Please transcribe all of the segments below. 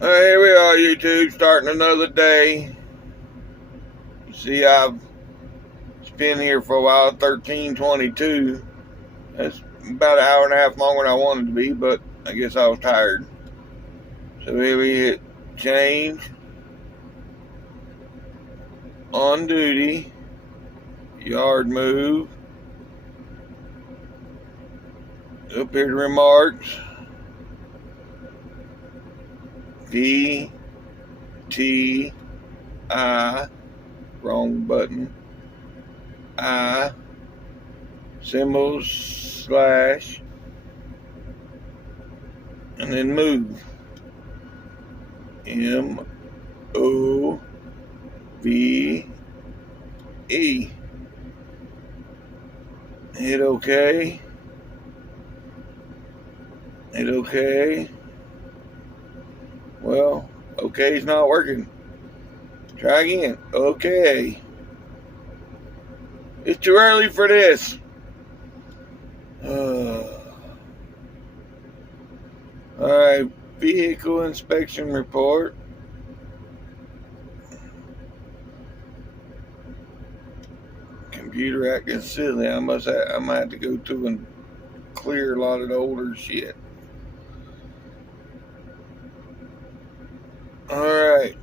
Here we are, YouTube, starting another day. You see, I've been here for a while, 13:22. That's about an hour and a half longer than I wanted to be, but I guess I was tired. So here we hit change, on duty, yard move, up here to remarks, V, T, I, wrong button, I, symbols, slash, and then move. M, O, V, E. Hit OK. Hit OK. Well, OK is not working. Try again. OK. It's too early for this. Alright, vehicle inspection report. Computer acting silly. I might have to go through and clear a lot of the older shit. Alright.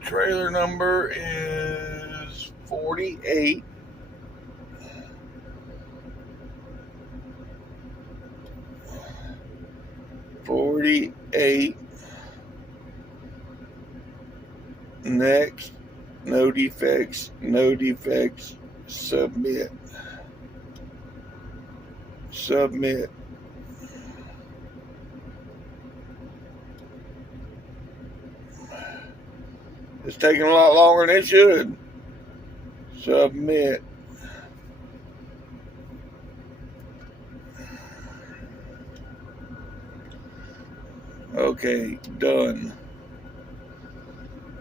Trailer number is 48. Next, no defects, submit. It's taking a lot longer than it should. Submit. Okay, done.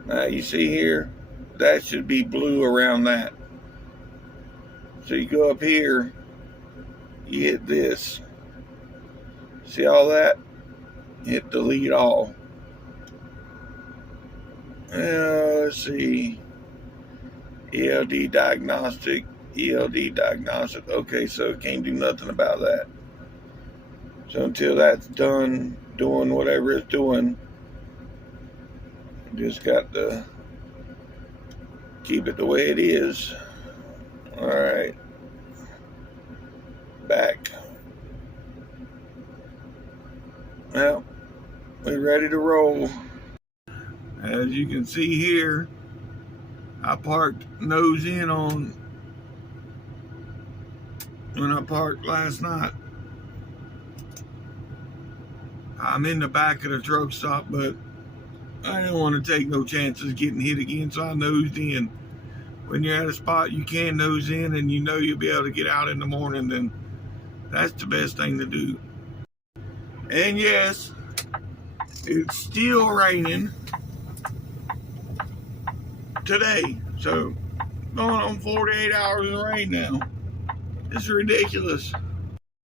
Now you see here, that should be blue around that. So you go up here, you hit this. See all that? Hit delete all. Let's see. ELD diagnostic. Okay, so it can't do nothing about that. So until that's done doing whatever it's doing, just got to keep it the way it is. Alright. Back. Well, we're ready to roll. As you can see here, I parked nose in on when I parked last night. I'm in the back of the truck stop, but I didn't want to take no chances getting hit again, so I nosed in. When you're at a spot you can nose in and you know you'll be able to get out in the morning, then that's the best thing to do. And yes, it's still raining today, so going on 48 hours of rain now. It's ridiculous.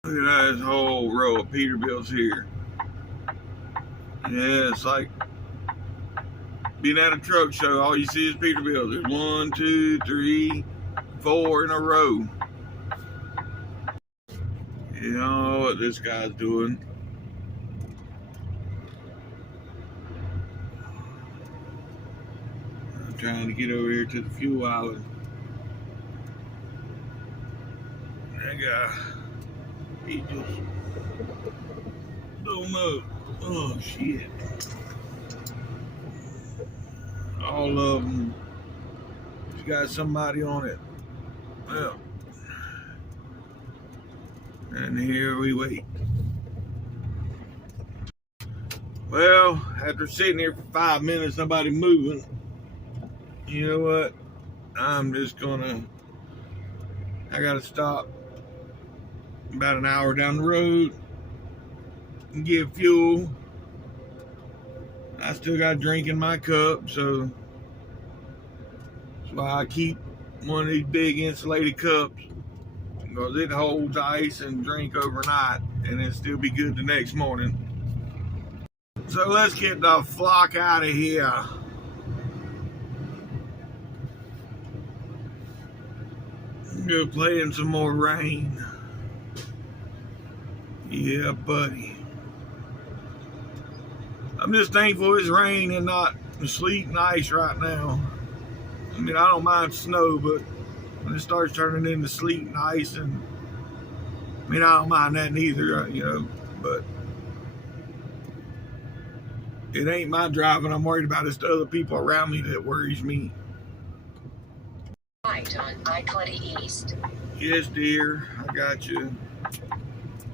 Look at this whole row of Peterbilts here. Yeah, it's like being at a truck show, all you see is Peterbilt. There's 1, 2, 3, 4 in a row. You know what this guy's doing. I'm trying to get over here to the fuel island. That guy, he just don't know. Oh shit. All of them, you got somebody on it. Well, and here we wait. Well, after sitting here for 5 minutes, nobody moving, you know what? I'm just gonna, I gotta stop about an hour down the road and get fuel. I still got a drink in my cup, so that's why I keep one of these big insulated cups, because it holds ice and drink overnight. and then still be good the next morning. So let's get the flock out of here. Go play in some more rain. Yeah, buddy. I'm just thankful it's rain and not sleet and ice right now. I mean, I don't mind snow, but when it starts turning into sleet and ice, and I mean, I don't mind that neither, you know, but it ain't my driving I'm worried about. It's the other people around me that worries me. Right on I-20 East. Yes, dear, I got you.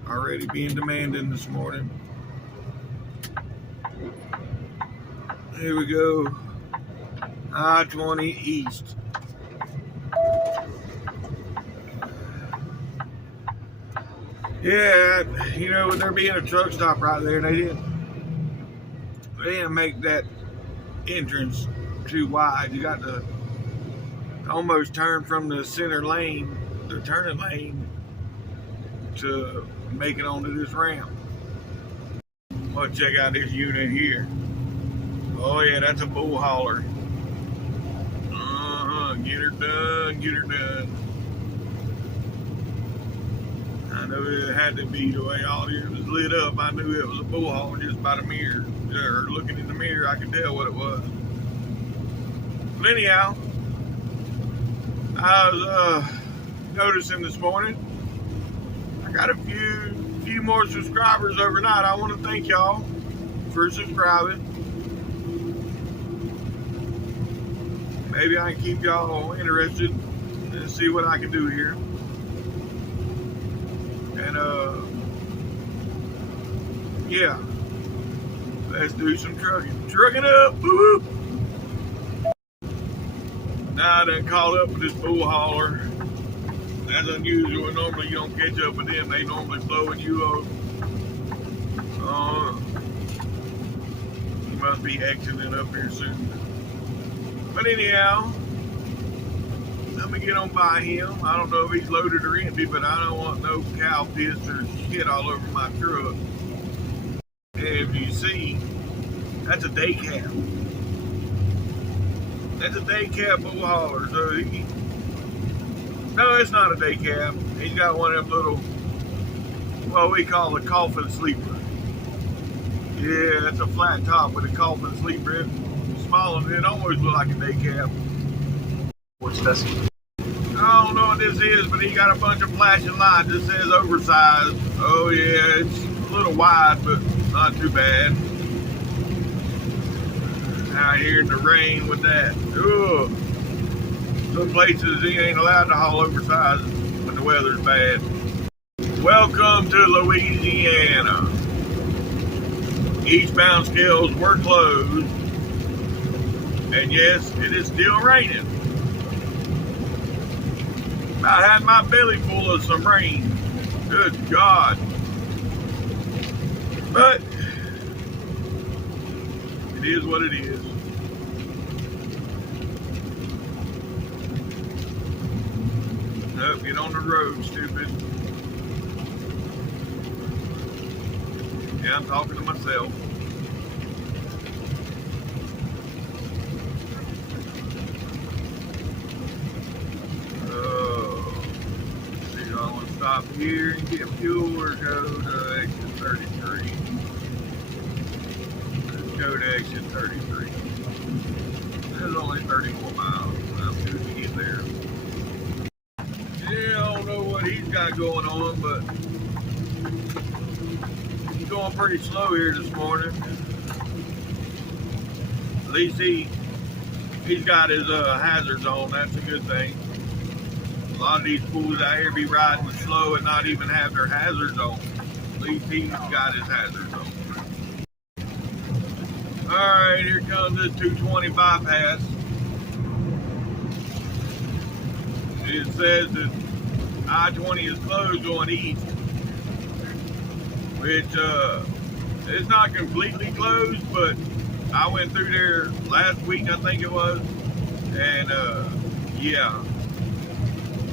Already being demanding this morning. Here we go. I-20 East. Yeah, you know, with there being a truck stop right there, they didn't make that entrance too wide. You got to almost turn from the center lane, the turning lane, to make it onto this ramp. Well, check out this unit here. Oh yeah, that's a bull hauler. Get her done, get her done. I know it had to be the way all this was lit up. I knew it was a bull hauler just by the mirror. Or looking in the mirror, I could tell what it was. But anyhow, I was noticing this morning, I got a few more subscribers overnight. I want to thank y'all for subscribing. Maybe I can keep y'all interested and see what I can do here. And yeah, let's do some trucking. Trucking up, woo-woo. Now I done caught up with this bull hauler. That's unusual. Normally you don't catch up with them. They normally blowing you up. He must be exiting up here soon. But anyhow, let me get on by him. I don't know if he's loaded or empty, but I don't want no cow piss or shit all over my truck. And if you see, that's a day cab. That's a day cab bull hauler. So no, it's not a day cab. He's got one of them little, what we call a coffin sleeper. Yeah, that's a flat top with a coffin sleeper. It's small and it almost looks like a day cab. What's this? I don't know what this is, but he got a bunch of flashing lights that says oversized. Oh yeah, it's a little wide, but not too bad. Out here in the rain with that. Ugh. Some places he ain't allowed to haul oversized when the weather's bad. Welcome to Louisiana. Eastbound scales were closed. And yes, it is still raining. I had my belly full of some rain. Good God. But it is what it is. Up, get on the road, stupid. Yeah, I'm talking to myself. Stop here and get fuel or go to exit 33. Let's go to exit 33. There's only 34 miles. I'm good to get there. Yeah, I don't know what he's got going on, but he's going pretty slow here this morning. At least he's got his hazards on. That's a good thing. A lot of these fools out here be riding slow and not even have their hazards on. At least he's got his hazards on. Alright, here comes this 220 bypass. It says that I-20 is closed going east. Which, it's not completely closed, but I went through there last week, I think it was. And, yeah.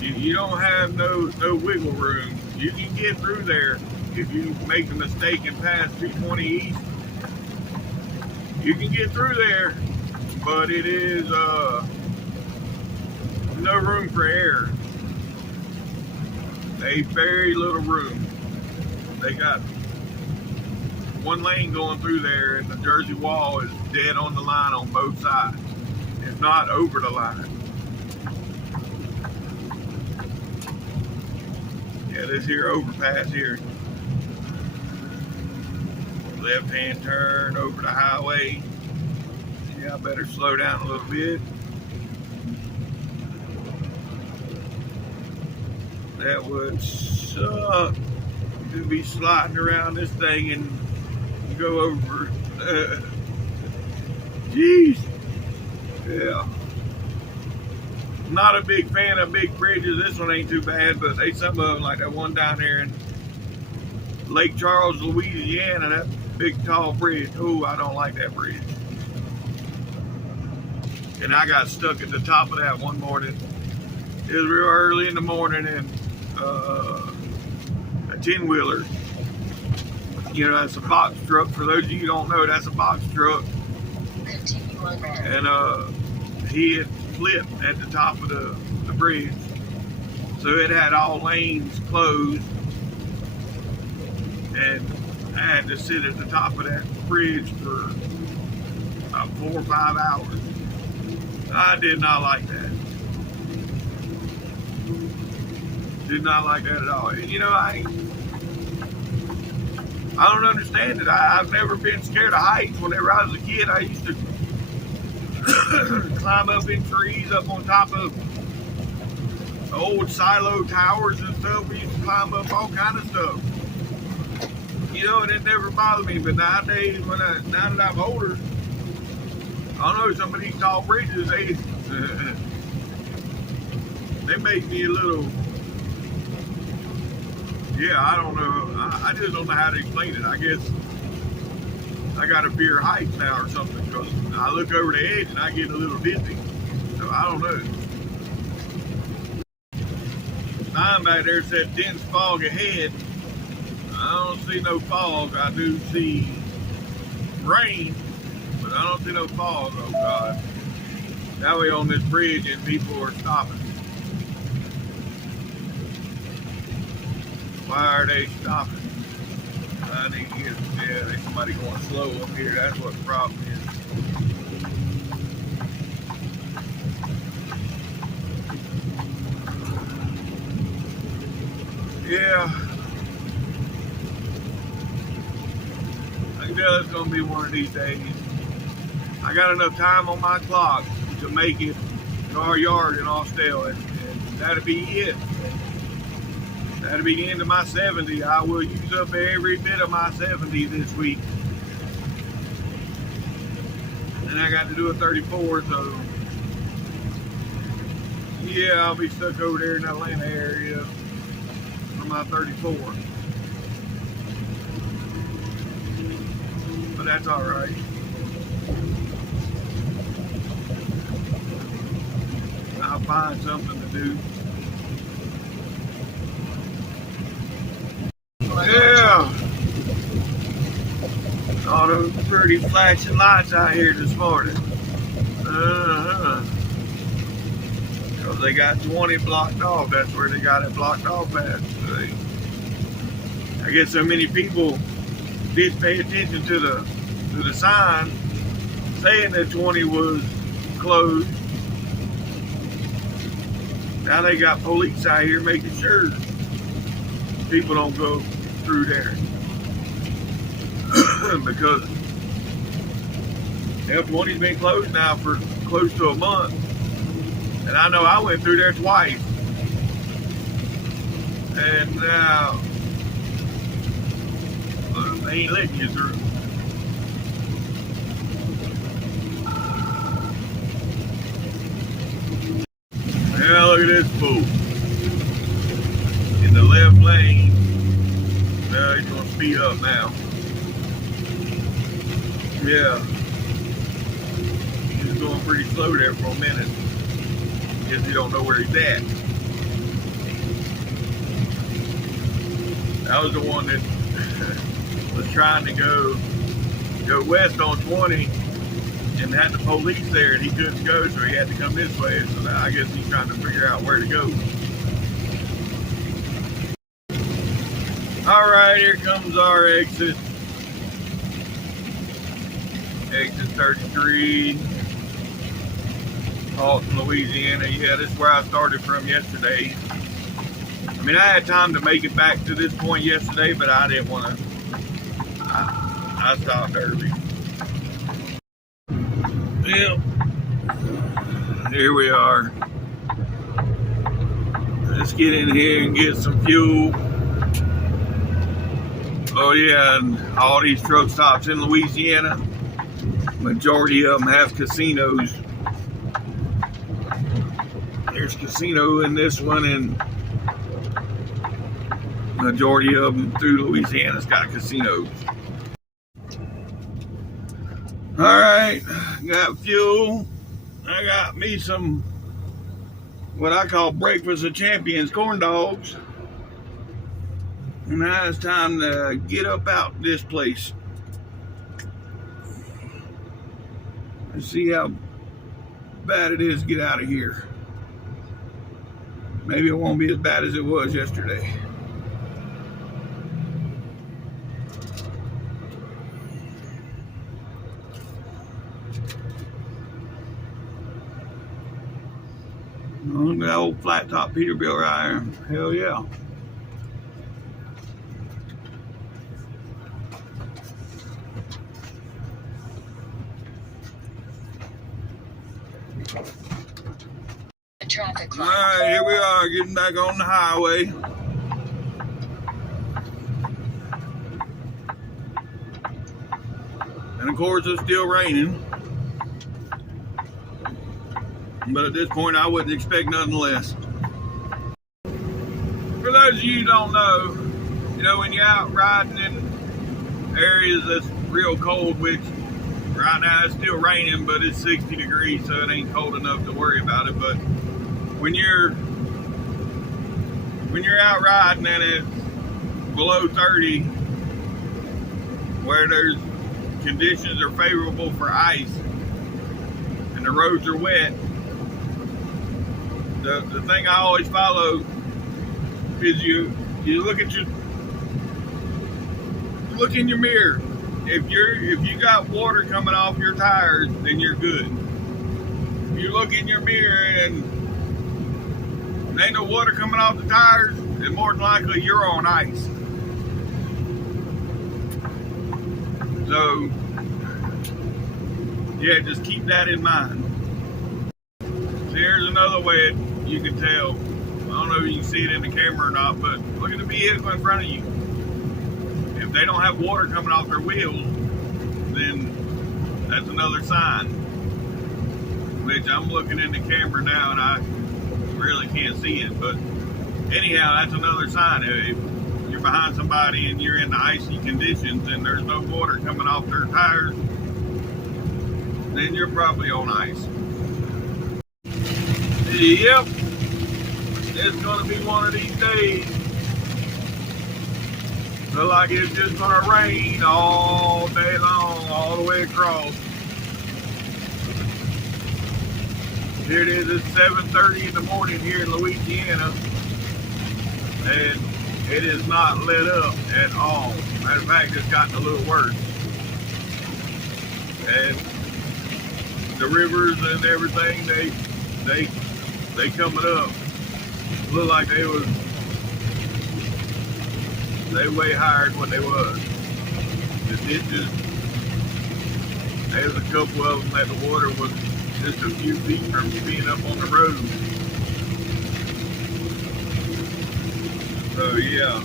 You don't have no wiggle room. You can get through there, if you make the mistake and pass 220 East, you can get through there, but it is no room for error. A very little room. They got one lane going through there, and the Jersey wall is dead on the line on both sides, if not over the line. Yeah, this here overpass here. Left-hand turn over the highway. Yeah, I better slow down a little bit. That would suck to be sliding around this thing and go over. Jeez. Yeah. Not a big fan of big bridges. This one ain't too bad, but they some of them, like that one down there in Lake Charles, Louisiana, that big tall bridge. Oh, I don't like that bridge. And I got stuck at the top of that one morning. It was real early in the morning, and a 10-wheeler. You know, that's a box truck. For those of you who don't know, that's a box truck. Continue on red. And he had flipped at the top of the bridge. So it had all lanes closed. And I had to sit at the top of that bridge for about 4 or 5 hours. I did not like that. Did not like that at all. And, you know, I don't understand it. I've never been scared of heights. Whenever I was a kid, I used to climb up in trees, up on top of old silo towers and stuff. We used to climb up all kind of stuff. You know, and it never bothered me. But nowadays, now that I'm older, I don't know, some of these tall bridges, they make me a little, yeah, I don't know. I just don't know how to explain it. I guess I got a fear of heights now or something, because I look over the edge and I get a little dizzy. So I don't know. Sign back there said dense fog ahead. I don't see no fog. I do see rain, but I don't see no fog. Oh God. Now we're on this bridge and people are stopping. Why are they stopping? I need to get, yeah, there's somebody going slow up here. That's what the problem is. Yeah. I can tell it's going to be one of these days. I got enough time on my clock to make it to our yard in Austell, and that'll be it. That'll be the end of my 70. I will use up every bit of my 70 this week. And I got to do a 34, so yeah, I'll be stuck over there in the Atlanta area for my 34. But that's all right. I'll find something to do. Yeah. All those pretty flashing lights out here this morning. Because they got 20 blocked off. That's where they got it blocked off at. I guess so many people did pay attention to the sign saying that 20 was closed. Now they got police out here making sure people don't go through there. Because F20's been closed now for close to a month. And I know I went through there twice. And now they ain't letting you through. Now look at this fool. In the left lane. Now he's gonna speed up now. Yeah. He's going pretty slow there for a minute. Guess he don't know where he's at. That was the one that was trying to go west on 20 and had the police there, and he couldn't go, so he had to come this way. So now I guess he's trying to figure out where to go. All right, here comes our exit. Exit 33, Alton, Louisiana. Yeah, this is where I started from yesterday. I mean, I had time to make it back to this point yesterday, but I didn't want to. I stopped early. Yep. Here we are. Let's get in here and get some fuel. Oh yeah, and all these truck stops in Louisiana, majority of them have casinos. There's casino in this one, and majority of them through Louisiana's got casinos. All right, got fuel. I got me some what I call breakfast of champions corn dogs. And now it's time to get up out this place. Let's see how bad it is to get out of here. Maybe it won't be as bad as it was yesterday. Look at that old flat top Peterbilt right there. Hell yeah. Traffic All light. right, here we are, getting back on the highway. And of course, it's still raining. But at this point, I wouldn't expect nothing less. For those of you who don't know, you know, when you're out riding in areas that's real cold, which right now it's still raining, but it's 60 degrees, so it ain't cold enough to worry about it. But when you're out riding and it's below 30, where there's conditions are favorable for ice and the roads are wet, the thing I always follow is you look in your mirror. If you got water coming off your tires, then you're good. If you look in your mirror and ain't no water coming off the tires, then more than likely you're on ice. So yeah, just keep that in mind. See, here's another way you can tell. I don't know if you can see it in the camera or not, but look at the vehicle in front of you. If they don't have water coming off their wheels, then that's another sign. Which I'm looking in the camera now and I really can't see it, but anyhow, that's another sign. If you're behind somebody and you're in the icy conditions and there's no water coming off their tires, then you're probably on ice. Yep, it's gonna be one of these days. Look like it's just gonna rain all day long, all the way across. Here it is, it's 7:30 in the morning here in Louisiana, and it is not lit up at all. Matter of fact, it's gotten a little worse. And the rivers and everything, they coming up. Look like they way higher than what they was. The ditches, there's a couple of them that the water was just a few feet from being up on the road. So yeah,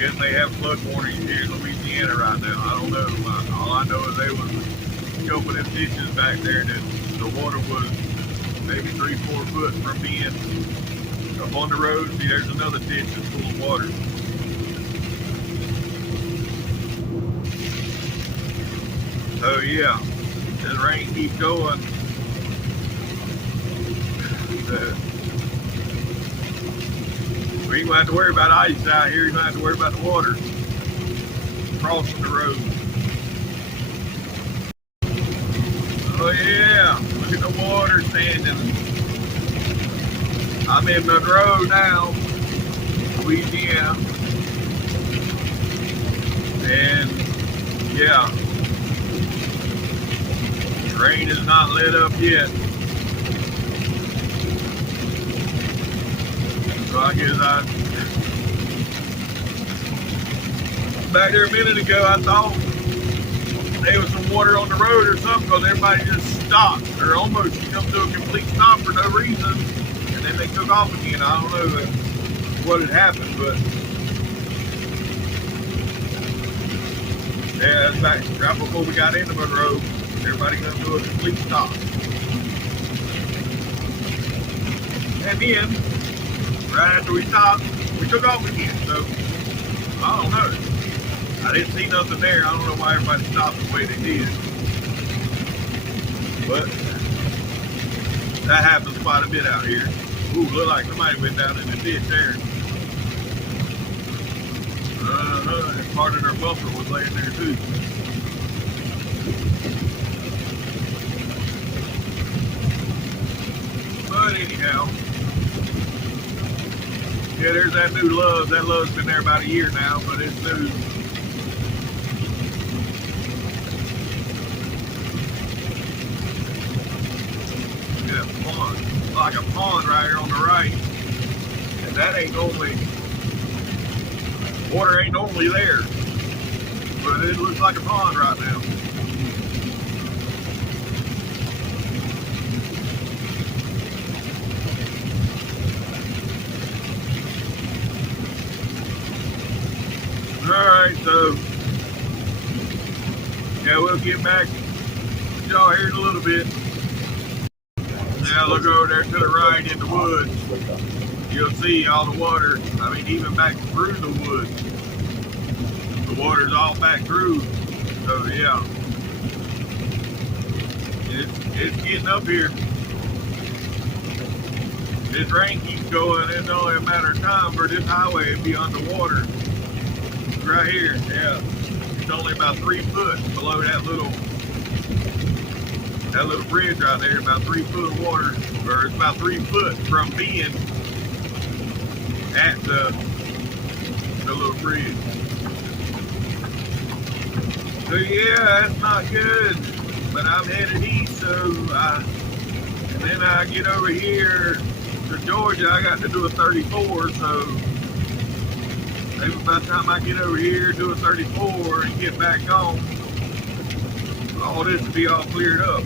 guess they have flood warnings here in Louisiana right now. I don't know. All I know is they was a couple of them ditches back there that the water was maybe 3-4 foot from being up on the road. See, there's another ditch that's full of water. So yeah, this rain keeps going. We ain't gonna have to worry about ice out here. You don't have to worry about the water crossing the road. Oh yeah, look at the water standing. I'm in Monroe now, Louisiana. And yeah, train is not lit up yet. So I guess back there a minute ago, I thought there was some water on the road or something because everybody just stopped or almost come to a complete stop for no reason. And then they took off again. I don't know what had happened, but yeah, that's back right before we got into Monroe. Everybody come to a complete stop. And then, right after we stopped, we took off again. So, I don't know. I didn't see nothing there. I don't know why everybody stopped the way they did. But that happens quite a bit out here. Ooh, look like somebody went down in the ditch there. And part of their bumper was laying there too. But anyhow, yeah, there's that new Love. That Love's been there about a year now, but it's new. Yeah, pond. Like a pond right here on the right. And that ain't normally, water ain't normally there. But it looks like a pond right now. Alright, so yeah, we'll get back to y'all here in a little bit. Now look over there to the right in the woods. You'll see all the water. I mean, even back through the woods. The water's all back through. So yeah, it's getting up here. This rain keeps going. It's only a matter of time for this highway to be underwater. Right here, yeah. It's only about 3 foot below that little bridge right there. About 3 foot of water, or it's about 3 foot from being at the little bridge. So yeah, that's not good. But I'm headed east, so and then I get over here to Georgia. I got to do a 34, so maybe by the time I get over here, do a 34 and get back home, all this will be all cleared up.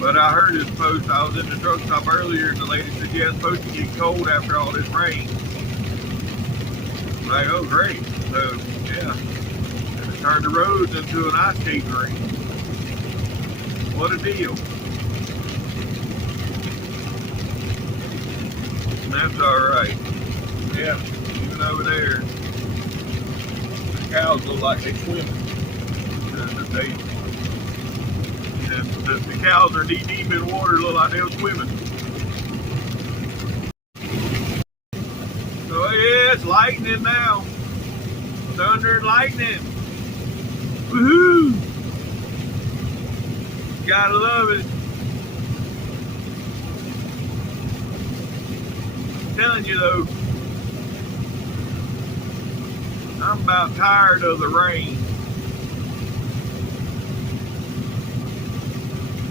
But I heard this post. I was in the truck stop earlier, and the lady said, yeah, it's supposed to get cold after all this rain. I'm like, oh, great. So, yeah. And it turned the roads into an ice skating rink. What a deal. And that's all right. Yeah, even over there, the cows look like they're swimming. The cows are knee deep in water, look like they're swimming. So yeah, it's lightning now. Thunder and lightning. Woohoo! Gotta love it. I'm telling you though, I'm about tired of the rain.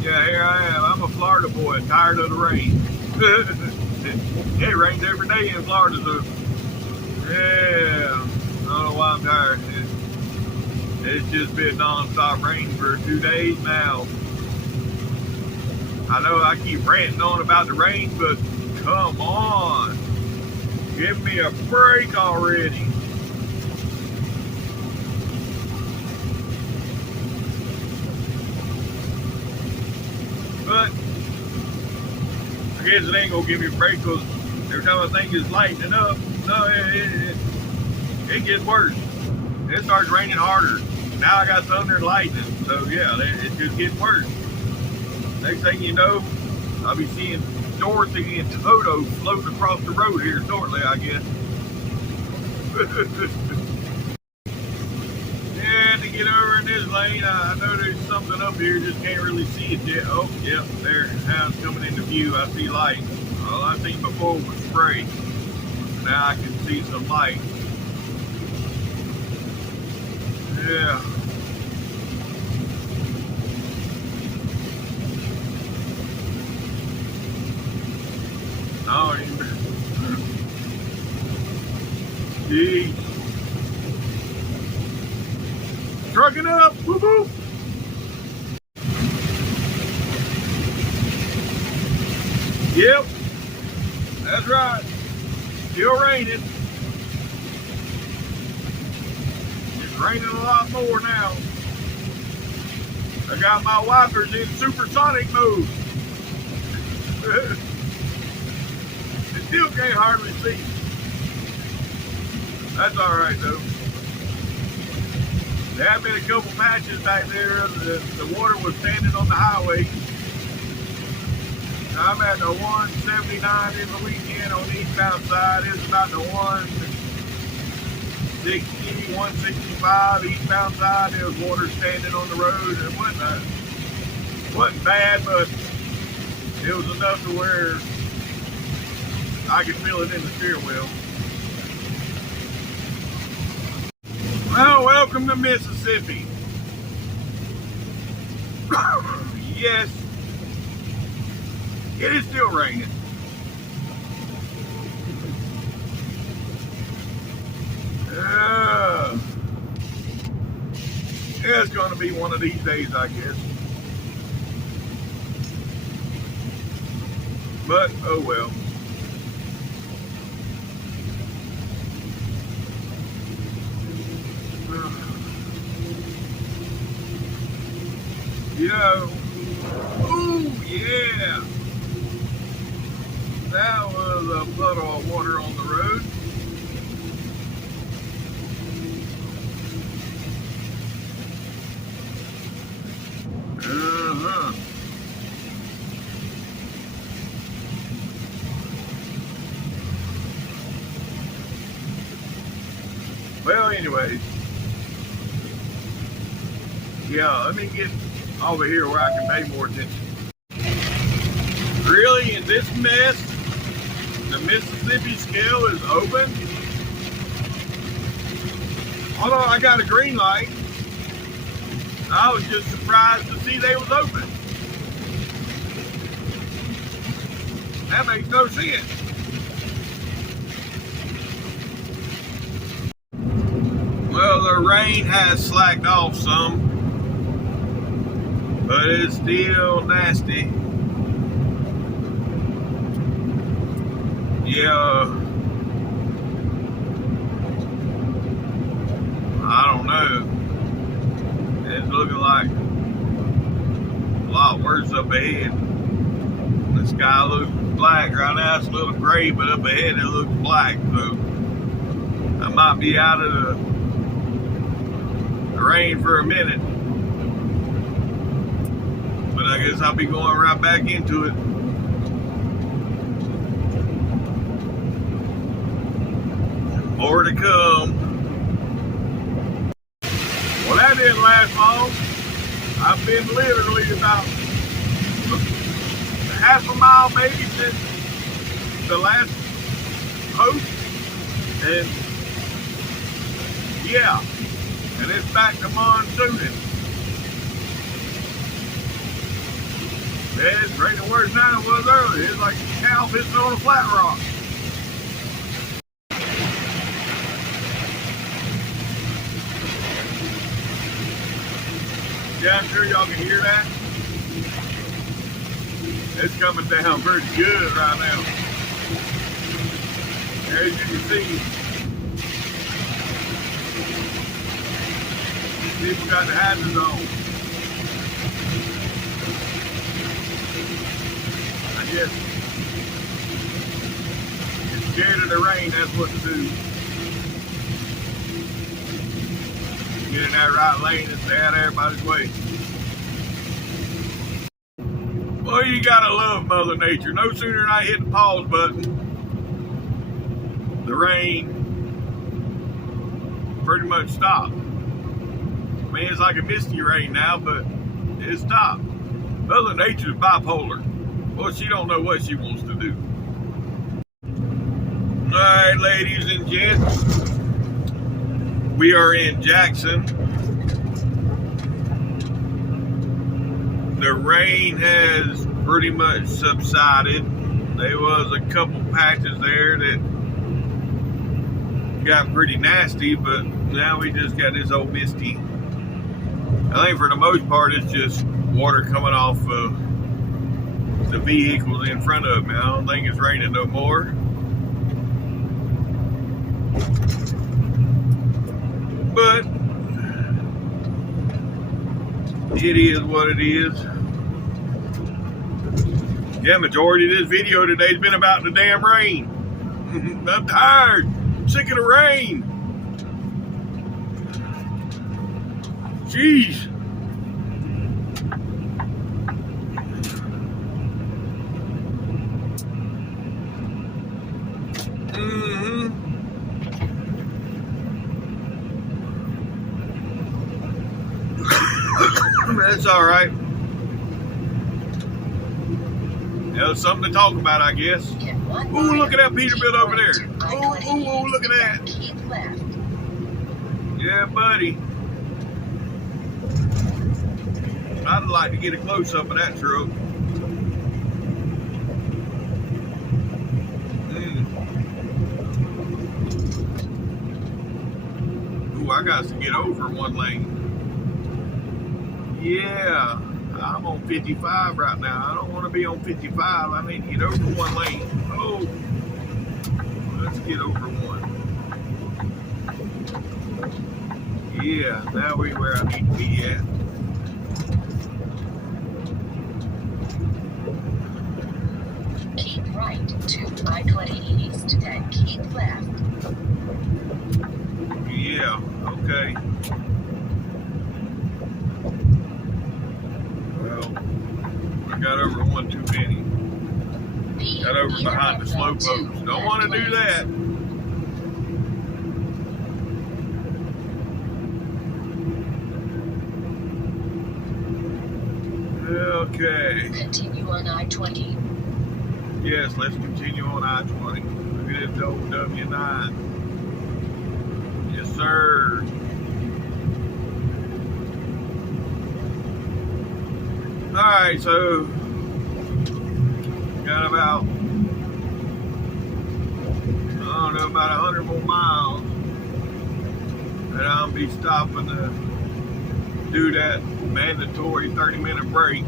Yeah, here I am. I'm a Florida boy, tired of the rain. It rains every day in Florida, so yeah, I don't know why I'm tired. It's just been non-stop rain for 2 days now. I know I keep ranting on about the rain, but come on. Give me a break already. But I guess it ain't gonna give me a break because every time I think it's lightening up, no, it gets worse. It starts raining harder. Now I got thunder and lightning. So yeah, it just gets worse. Next thing you know, I'll be seeing Dorothy and Toto floating across the road here shortly, I guess. Yeah, to get over in this lane, I know there's something up here, just can't really see it yet. Oh, yep, there, now it's coming into view. I see light. All I seen before was spray. Now I can see some light. Yeah. Oh, Jeez. Trucking up. Whoop whoop. Yep. That's right. Still raining. It's raining a lot more now. I got my wipers in supersonic mode. Still can't hardly see. That's all right though. There have been a couple patches back there. The water was standing on the highway. I'm at the 179 in the weekend on the eastbound side. It's about the 160, 165 eastbound side. There was water standing on the road. It wasn't bad, but it was enough to where I could feel it in the steering wheel. Well, welcome to Mississippi. Yes, it is still raining. Yeah, it's going to be one of these days, I guess. But, oh well. You know, ooh, yeah. That was a puddle of water on the road. Uh-huh. Well, anyways. Yeah, let me get over here where I can pay more attention. Really, in this mess, the Mississippi scale is open? Although I got a green light, I was just surprised to see they was open. That makes no sense. Well, the rain has slacked off some, but it's still nasty. Yeah, I don't know. It's looking like a lot worse up ahead. The sky looks black right now. It's a little gray, but up ahead it looks black. So I might be out of the rain for a minute, but I guess I'll be going right back into it. More to come. Well, that didn't last long. I've been literally about half a mile maybe since the last post, and yeah, and it's back to monsooning. Yeah, it's raining worse now than it was earlier. It's like a cow pissing on a flat rock. Yeah, I'm sure y'all can hear that. It's coming down pretty good right now. As you can see, people got the hazards on. I guess if you're scared of the rain, that's what to do. Get in that right lane and stay out of everybody's way. Well, you gotta love Mother Nature. No sooner than I hit the pause button, the rain pretty much stopped. I mean, it's like a misty rain now, but it stopped. Mother Nature's bipolar. Well, she don't know what she wants to do. All right, ladies and gents, we are in Jackson. The rain has pretty much subsided. There was a couple patches there that got pretty nasty, but now we just got this old misty. I think for the most part it's just water coming off the vehicles in front of me. I don't think it's raining no more. But it is what it is. Yeah, majority of this video today has been about the damn rain. I'm tired. I'm sick of the rain. Jeez. That's all right. Yeah, something to talk about, I guess. Ooh, look at that Peterbilt over there. Ooh, look at that. Keep left. Yeah, buddy. I'd like to get a close-up of that truck. Ooh, I got to get over one lane. Yeah, I'm on 55 right now. I don't want to be on 55. I need to get over one lane. Oh, let's get over one. Yeah, now we're where I need to be at. Keep right to I-20 East, then keep left. Yeah, okay. Well, I got over one too many. Got over behind the slow post. Don't want to do that. Okay. Continue on I-20. Yes, let's continue on I-20. Look at this old W9. Yes, sir. Alright, so got about, I don't know, about 100 more miles. And I'll be stopping to do that mandatory 30-minute break.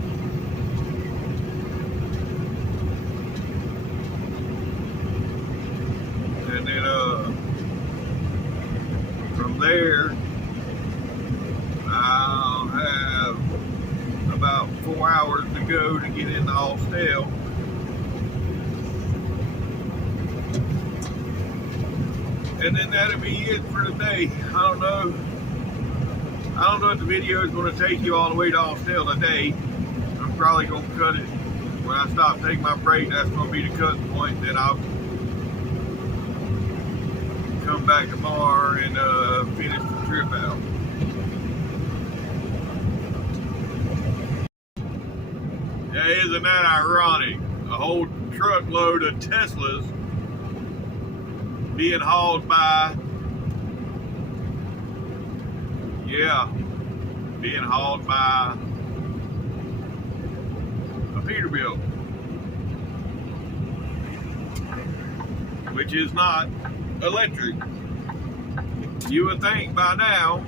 And then from there I'll have about 4 hours to go to get into Austell. And then that'll be it for today. I don't know if the video is going to take you all the way to Austell today. I'm probably going to cut it when I stop taking my break. That's going to be the cut point. Then I'll come back tomorrow and finish the trip out. Yeah, isn't that ironic? A whole truckload of Teslas being hauled by, being hauled by a Peterbilt, which is not electric. You would think by now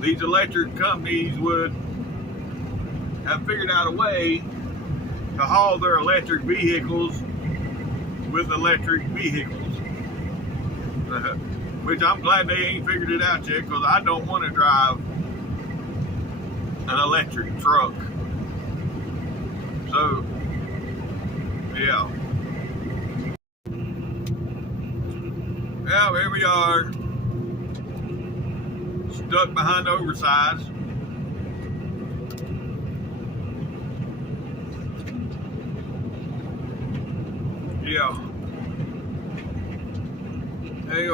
these electric companies would have figured out a way to haul their electric vehicles with electric vehicles. Which I'm glad they ain't figured it out yet, because I don't want to drive an electric truck. So, yeah. Yeah, here we are. Stuck behind the oversize. yeah. They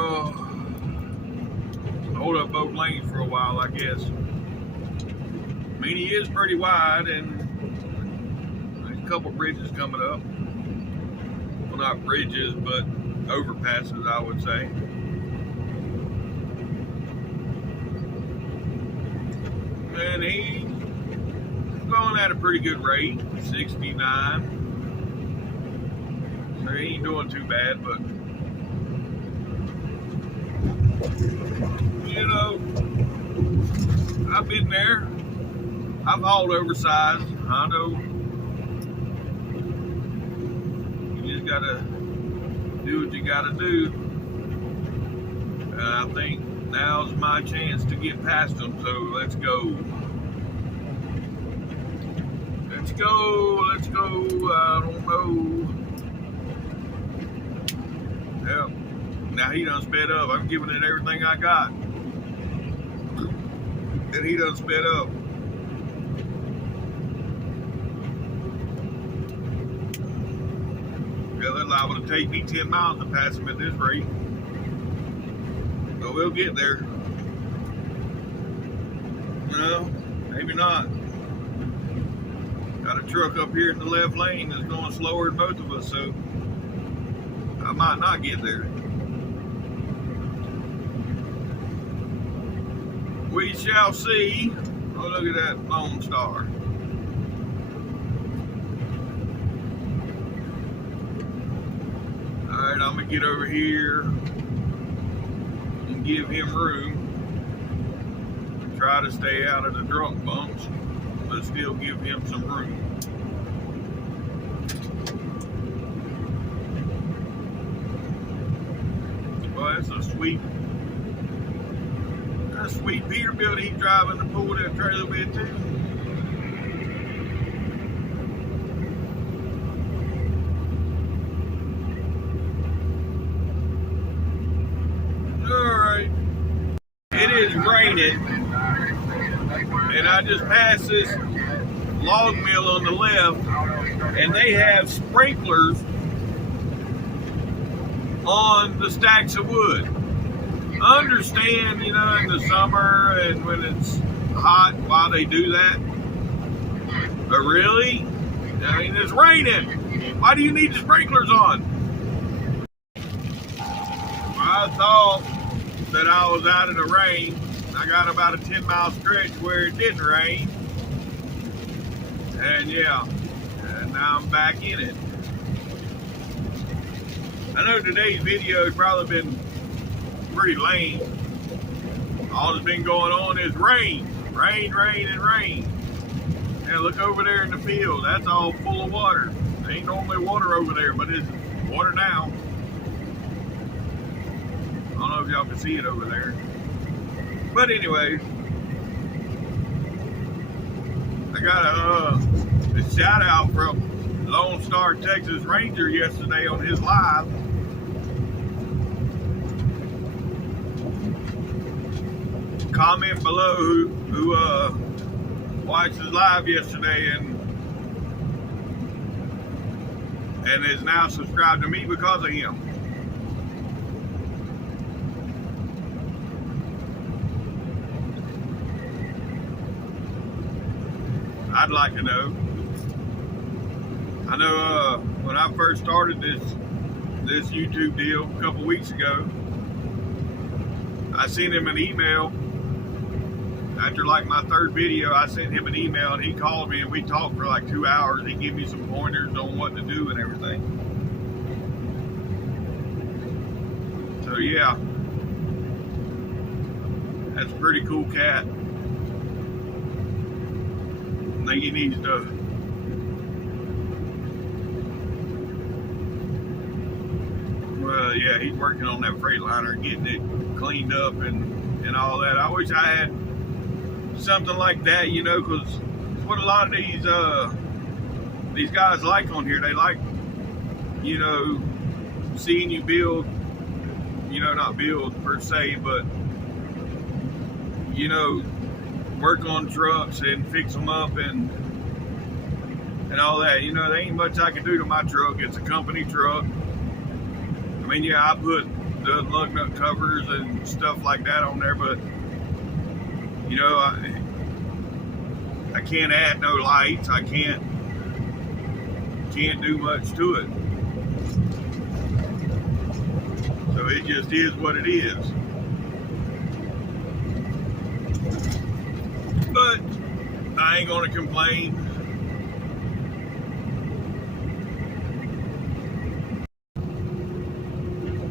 hold up both lanes for a while, I guess. I mean, he is pretty wide, and there's a couple bridges coming up. Well, not bridges, but overpasses, I would say. And he's going at a pretty good rate, 69. So he ain't doing too bad, but you know, I've been there. I've hauled oversized. I know. You just gotta do what you gotta do. And I think now's my chance to get past them, so let's go. Let's go, let's go. I don't know. Yep. Now he done sped up. I'm giving it everything I got. And he done sped up. Yeah, they're liable to take me 10 miles to pass him at this rate. But we'll get there. No, maybe not. Got a truck up here in the left lane that's going slower than both of us, so I might not get there. We shall see. Oh, look at that Lone Star. Alright, I'm going to get over here and give him room. Try to stay out of the drunk bumps, but still give him some room. Boy, that's a sweet Peterbilt he's driving to pull that trailer with too. Alright. It is raining. And I just passed this log mill on the left, and they have sprinklers on the stacks of wood. I understand, you know, in the summer and when it's hot, why they do that. But really, I mean, it's raining. Why do you need the sprinklers on? I thought that I was out of the rain. I got about a 10-mile stretch where it didn't rain. And yeah, and now I'm back in it. I know today's video has probably been pretty lame. All that's been going on is rain, rain, rain, and rain. And look over there in the field. That's all full of water. There ain't normally water over there, but it's water now. I don't know if y'all can see it over there. But anyways, I got a shout out from Lone Star Texas Ranger yesterday on his live. Comment below who watched his live yesterday and is now subscribed to me because of him. I'd like to know. I know when I first started this YouTube deal a couple weeks ago, I sent him an email. After like my third video, I sent him an email and he called me and we talked for like 2 hours. He gave me some pointers on what to do and everything. So yeah, that's a pretty cool cat. I think he needs to well, yeah, he's working on that Freightliner, getting it cleaned up and all that. I wish I had something like that, you know, because what a lot of these guys like on here, they like, you know, seeing you build, you know, not build per se, but, you know, work on trucks and fix them up and and all that. You know, there ain't much I can do to my truck. It's a company truck. I mean, yeah, I put the lug nut covers and stuff like that on there, but you know, I can't add no lights. I can't do much to it. So it just is what it is. But I ain't gonna complain.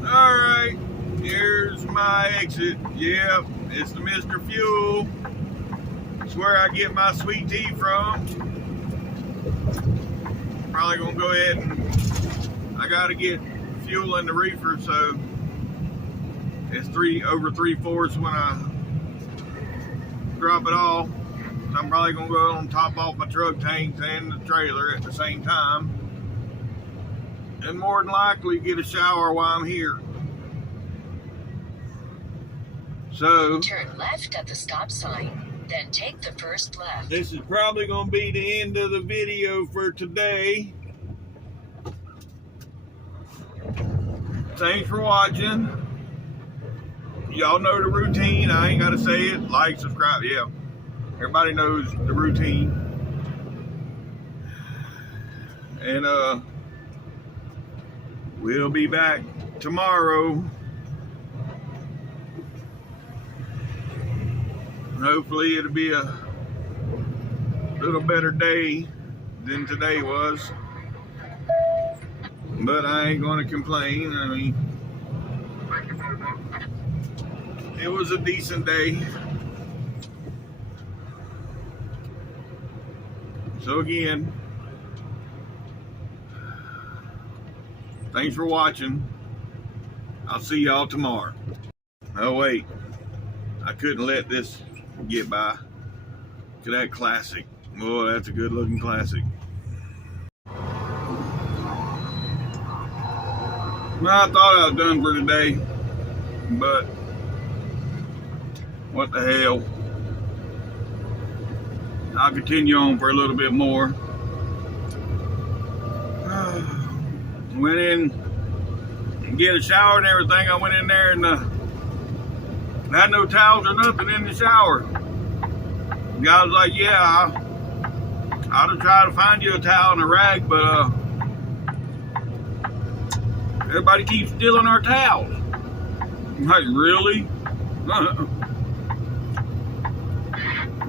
All right, here's my exit. Yep, it's the Mr. Fuel. It's where I get my sweet tea from. Probably gonna go ahead and I gotta get fuel in the reefer, so it's over 3/4 when I drop it off. So I'm probably gonna go and top off my truck tanks and the trailer at the same time, and more than likely get a shower while I'm here. So Turn left at the stop sign, then take the first left. this is probably gonna be the end of the video for today. Thanks for watching. Y'all know the routine. I ain't gotta say it. Like, subscribe. Yeah, everybody knows the routine. And we'll be back tomorrow. Hopefully it'll be a little better day than today was. But I ain't gonna complain. I mean, it was a decent day. So again, thanks for watching. I'll see y'all tomorrow. Oh wait, I couldn't let this get by. Look at that classic. Oh, that's a good looking classic. Well, I thought I was done for today, but what the hell. I'll continue on for a little bit more. Went in and get a shower and everything. I went in there and had no towels or nothing in the shower. The guy was like, yeah, I'd have tried to find you a towel and a rag, but everybody keeps stealing our towels. I'm like, really?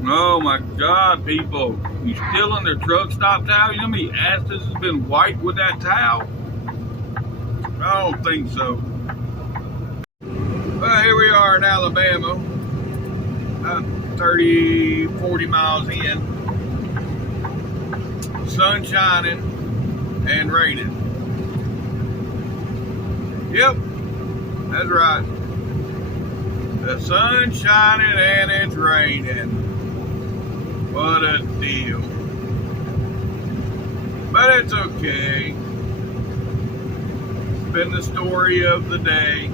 Oh my God, people. You stealing their truck stop towel? You know how many asses has been wiped with that towel? I don't think so. Well, here we are in Alabama. About 30, 40 miles in. Sun shining and raining. Yep, that's right. The sun's shining and it's raining. What a deal. But it's okay. It's been the story of the day.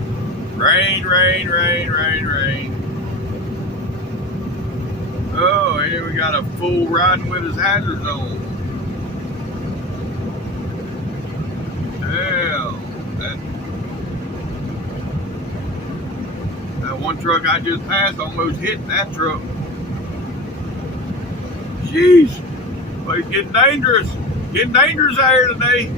Rain, rain, rain, rain, rain. Oh, here we got a fool riding with his hazards on. Hell, that one truck I just passed almost hit that truck. Jeez, well, it's getting dangerous. Getting dangerous out here today.